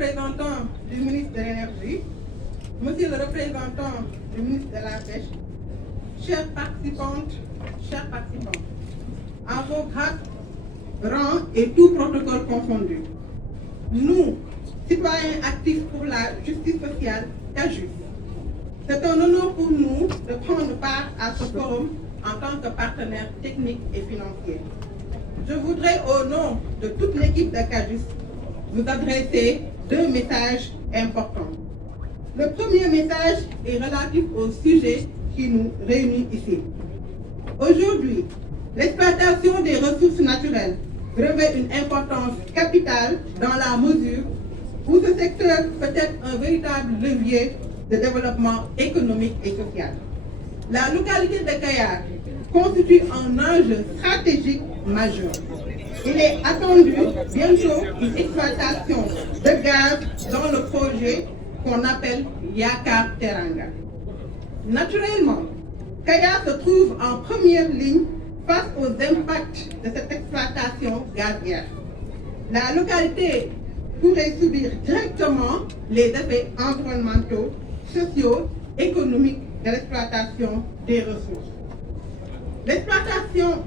représentant du ministre de l'Énergie, Monsieur le représentant du ministre de la Pêche, chères participantes, chers participants, à vos grades, rangs et tout protocole confondu, nous, citoyens actifs pour la justice sociale, CAJUS, c'est un honneur pour nous de prendre part à ce forum en tant que partenaire technique et financier. Je voudrais, au nom de toute l'équipe de CAJUS, vous adresser deux messages importants. Le premier message est relatif au sujet qui nous réunit ici. Aujourd'hui, l'exploitation des ressources naturelles revêt une importance capitale dans la mesure où ce secteur peut être un véritable levier de développement économique et social. La localité de Kayar constitue un enjeu stratégique majeur. Il est attendu bientôt une exploitation de gaz dans le projet qu'on appelle Yakar Teranga. Naturellement, Kayar se trouve en première ligne face aux impacts de cette exploitation gazière. La localité pourrait subir directement les effets environnementaux, sociaux, économiques de l'exploitation des ressources. L'exploitation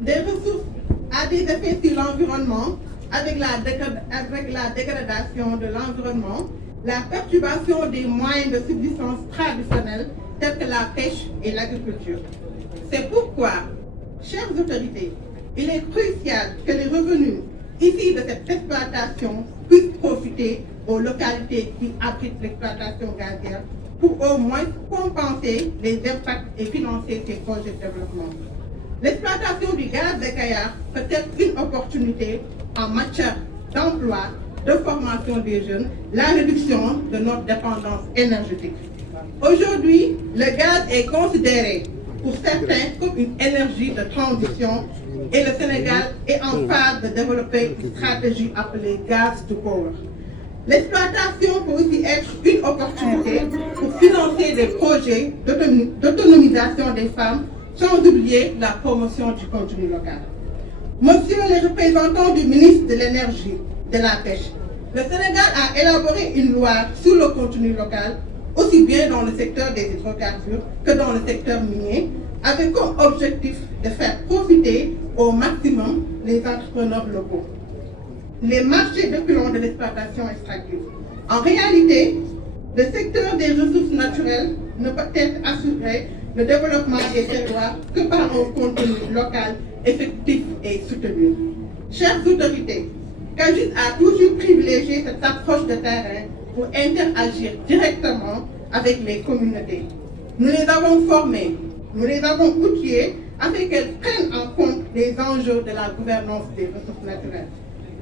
des ressources a des effets sur l'environnement avec la dégradation de l'environnement, la perturbation des moyens de subsistance traditionnels tels que la pêche et l'agriculture. C'est pourquoi, chères autorités, il est crucial que les revenus issus de cette exploitation puissent profiter aux localités qui abritent l'exploitation gazière pour au moins compenser les impacts et financer ces projets de développement. L'exploitation du gaz de Kayar peut être une opportunité en matière d'emploi, de formation des jeunes, la réduction de notre dépendance énergétique. Aujourd'hui, le gaz est considéré pour certains comme une énergie de transition et le Sénégal est en phase de développer une stratégie appelée Gas to Power. L'exploitation peut aussi être une opportunité pour financer des projets d'autonomisation des femmes sans oublier la promotion du contenu local. Monsieur le représentant du ministre de l'Énergie, de la Pêche, le Sénégal a élaboré une loi sur le contenu local, aussi bien dans le secteur des hydrocarbures que dans le secteur minier, avec comme objectif de faire profiter au maximum les entrepreneurs locaux. Les marchés dépendants de l'exploitation extractive. En réalité, le secteur des ressources naturelles ne peut être assuré le développement des territoires que par un contenu local effectif et soutenu. Chères autorités, CAJUS a toujours privilégié cette approche de terrain pour interagir directement avec les communautés. Nous les avons formées, nous les avons outillées afin qu'elles prennent en compte les enjeux de la gouvernance des ressources naturelles.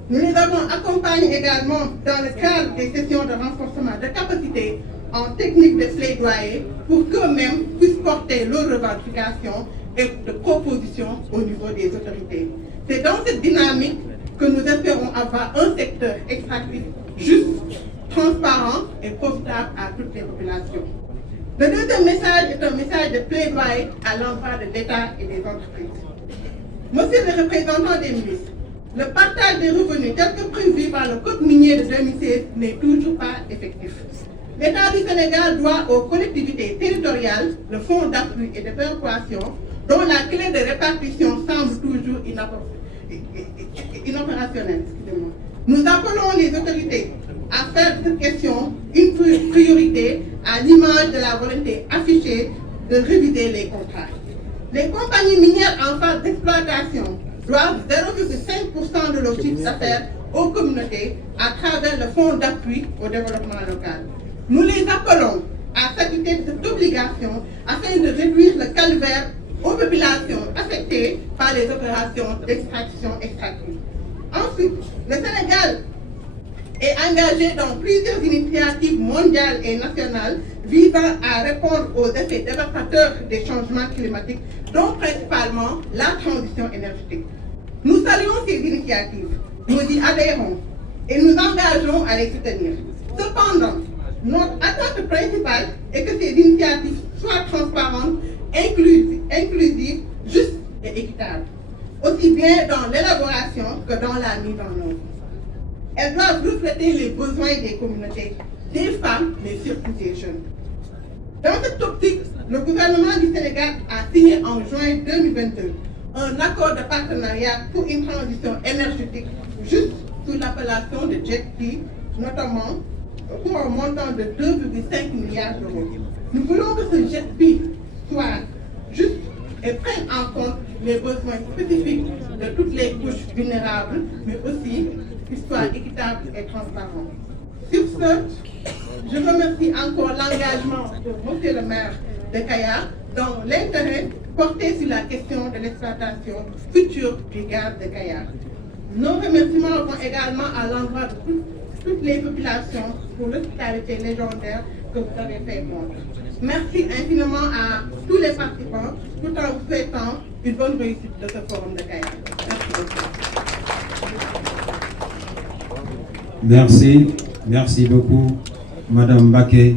Nous les avons accompagnées également dans le cadre des sessions de renforcement de capacité en technique de plaidoyer pour qu'eux-mêmes puissent porter leurs revendications et de propositions au niveau des autorités. C'est dans cette dynamique que nous espérons avoir un secteur extractif juste, transparent et profitable à toutes les populations. Le deuxième message est un message de plaidoyer à l'endroit de l'État et des entreprises. Monsieur le représentant des ministres, le partage des revenus tel que prévu par le Code minier de 2016 n'est toujours pas effectif. L'État du Sénégal doit aux collectivités territoriales le fonds d'appui et de péréquation dont la clé de répartition semble toujours inopérationnelle. Nous appelons les autorités à faire de cette question une priorité à l'image de la volonté affichée de réviser les contrats. Les compagnies minières en phase d'exploitation doivent 0,5% de leur chiffre d'affaires aux communautés à travers le fonds d'appui au développement local. Nous les appelons à s'acquitter de cette obligation afin de réduire le calvaire aux populations affectées par les opérations d'extraction extractive. Ensuite, le Sénégal est engagé dans plusieurs initiatives mondiales et nationales visant à répondre aux effets dévastateurs des changements climatiques, dont principalement la transition énergétique. Nous saluons ces initiatives, nous y adhérons et nous engageons à les soutenir. Cependant, notre attente principale est que ces initiatives soient transparentes, inclusives, justes et équitables, aussi bien dans l'élaboration que dans la mise en œuvre. Elles doivent refléter les besoins des communautés, des femmes, mais surtout des jeunes. Dans cette optique, le gouvernement du Sénégal a signé en juin 2022 un accord de partenariat pour une transition énergétique juste sous l'appellation de JETP, notamment pour un montant de 2,5 milliards d'euros. Nous voulons que ce JETP soit juste et prenne en compte les besoins spécifiques de toutes les couches vulnérables, mais aussi qu'il soit équitable et transparent. Sur ce, je remercie encore l'engagement de M. le maire de Kayar dans l'intérêt porté sur la question de l'exploitation future du gaz de Kayar. Nos remerciements vont également à l'endroit de toutes les populations pour l'hospitalité légendaire que vous avez fait montre. Merci infiniment à tous les participants, tout en vous souhaitant une bonne réussite de ce forum de Kayar. Merci beaucoup. Merci beaucoup, Madame Baké.